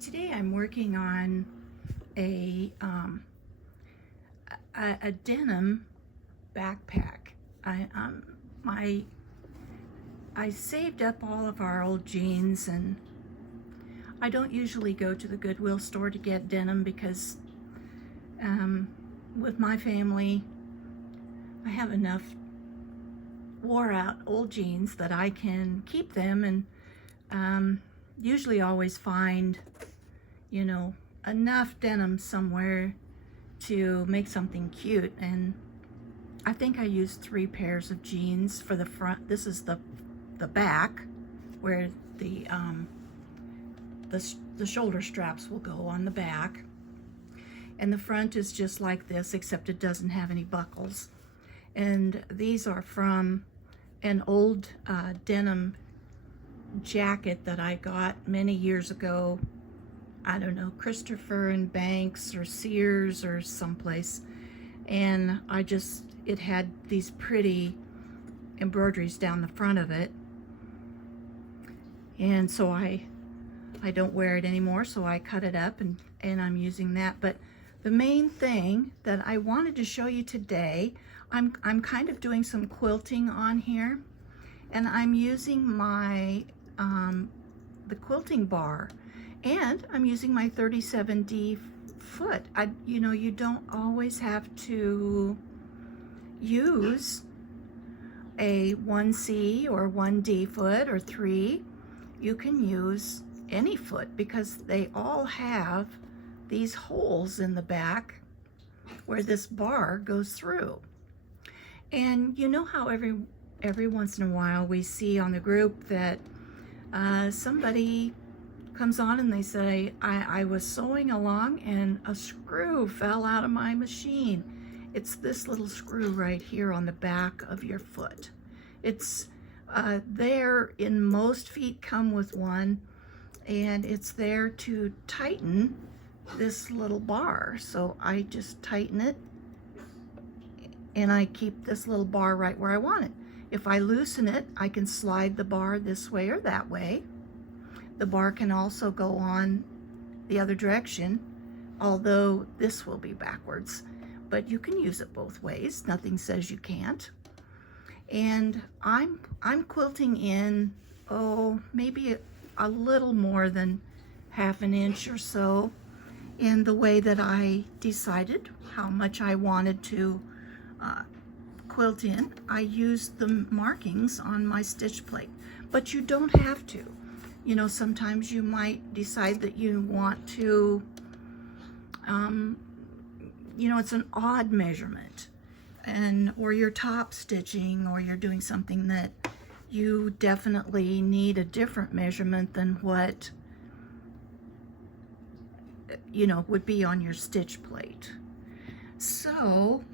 Today I'm working on a denim backpack. My I saved up all of our old jeans, and I don't usually go to the Goodwill store to get denim because with my family I have enough wore out old jeans that I can keep them, and usually always find enough denim somewhere to make something cute. And I think I used 3 pairs of jeans for the front. This is the back where the shoulder straps will go on the back, and the front is just like this, except it doesn't have any buckles. And these are from an old denim jacket that I got many years ago. I don't know, Christopher and Banks or Sears or someplace. And it had these pretty embroideries down the front of it. And so I don't wear it anymore, so I cut it up and I'm using that. But the main thing that I wanted to show you today, I'm kind of doing some quilting on here, and I'm using my the quilting bar, and I'm using my 37D foot. You don't always have to use a 1C or 1D foot or 3. You can use any foot because they all have these holes in the back where this bar goes through. And you know how every once in a while we see on the group that somebody comes on and they say, I was sewing along and a screw fell out of my machine. It's this little screw right here on the back of your foot. It's there in most feet come with one, and it's there to tighten this little bar. So I just tighten it, and I keep this little bar right where I want it. If I loosen it, I can slide the bar this way or that way. The bar can also go on the other direction, although this will be backwards, but you can use it both ways. Nothing says you can't. And I'm quilting in, maybe a little more than 1/2 inch or so, in the way that I decided how much I wanted to quilt in. I used the markings on my stitch plate, but you don't have to. Sometimes you might decide that you want to, it's an odd measurement, or you're top stitching, or you're doing something that you definitely need a different measurement than what would be on your stitch plate. So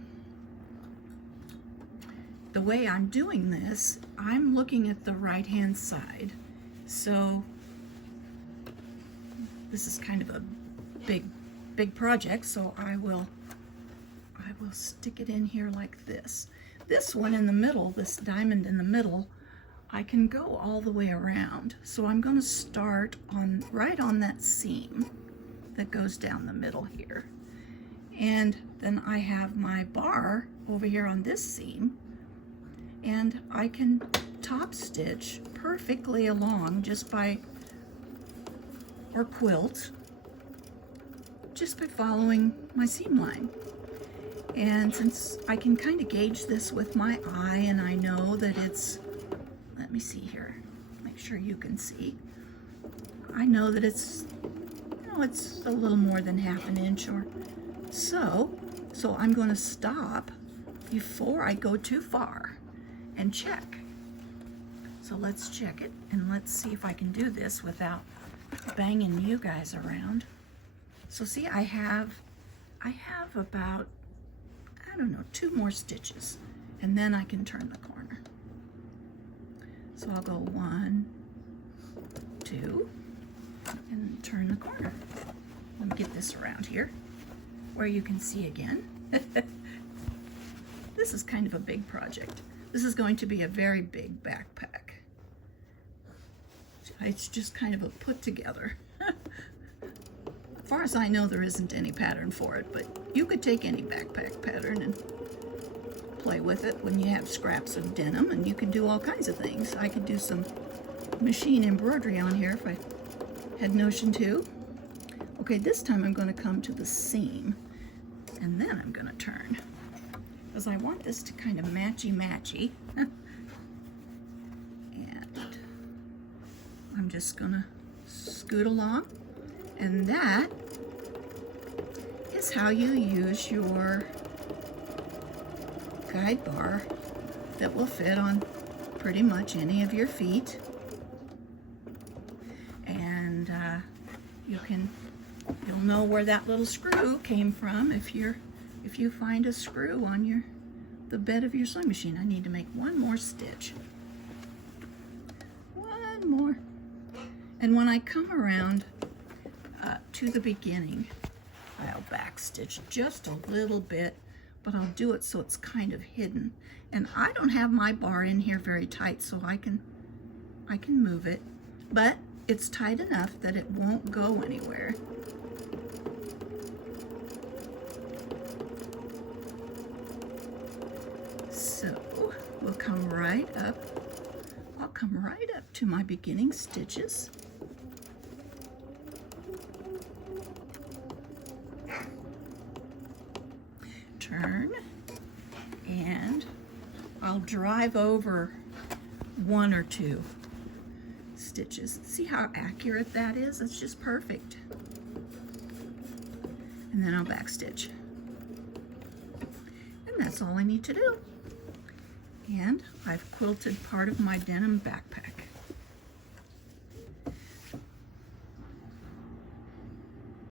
the way I'm doing this, I'm looking at the right hand side. So this is kind of a big project, so I will stick it in here like this. This one in the middle, this diamond in the middle, I can go all the way around. So I'm going to start right on that seam that goes down the middle here. And then I have my bar over here on this seam, and I can top stitch perfectly along or quilt just by following my seam line. And since I can kind of gauge this with my eye, and I know that let me see here, make sure you can see. I know that it's a little more than 1/2 inch or so. So I'm going to stop before I go too far and check. So let's check it, and let's see if I can do this without banging you guys around. So see, I have about, I don't know, 2 more stitches, and then I can turn the corner. So I'll go 1, 2, and turn the corner. Let me get this around here where you can see again. This is kind of a big project. This is going to be a very big backpack. It's just kind of a put together. far as I know, there isn't any pattern for it, but you could take any backpack pattern and play with it when you have scraps of denim, and you can do all kinds of things. I could do some machine embroidery on here if I had notion to. Okay, this time I'm going to come to the seam, and then I'm going to turn, because I want this to kind of matchy-matchy. And I'm just going to scoot along, and that is how you use your guide bar that will fit on pretty much any of your feet. And you'll know where that little screw came from if you find a screw on the bed of your sewing machine. I need to make one more stitch. One more. And when I come around to the beginning, I'll backstitch just a little bit, but I'll do it so it's kind of hidden. And I don't have my bar in here very tight, so I can move it, but it's tight enough that it won't go anywhere. So we'll come right up. I'll come right up to my beginning stitches. Turn, and I'll drive over one or two stitches. See how accurate that is? It's just perfect. And then I'll backstitch. And that's all I need to do. And I've quilted part of my denim backpack.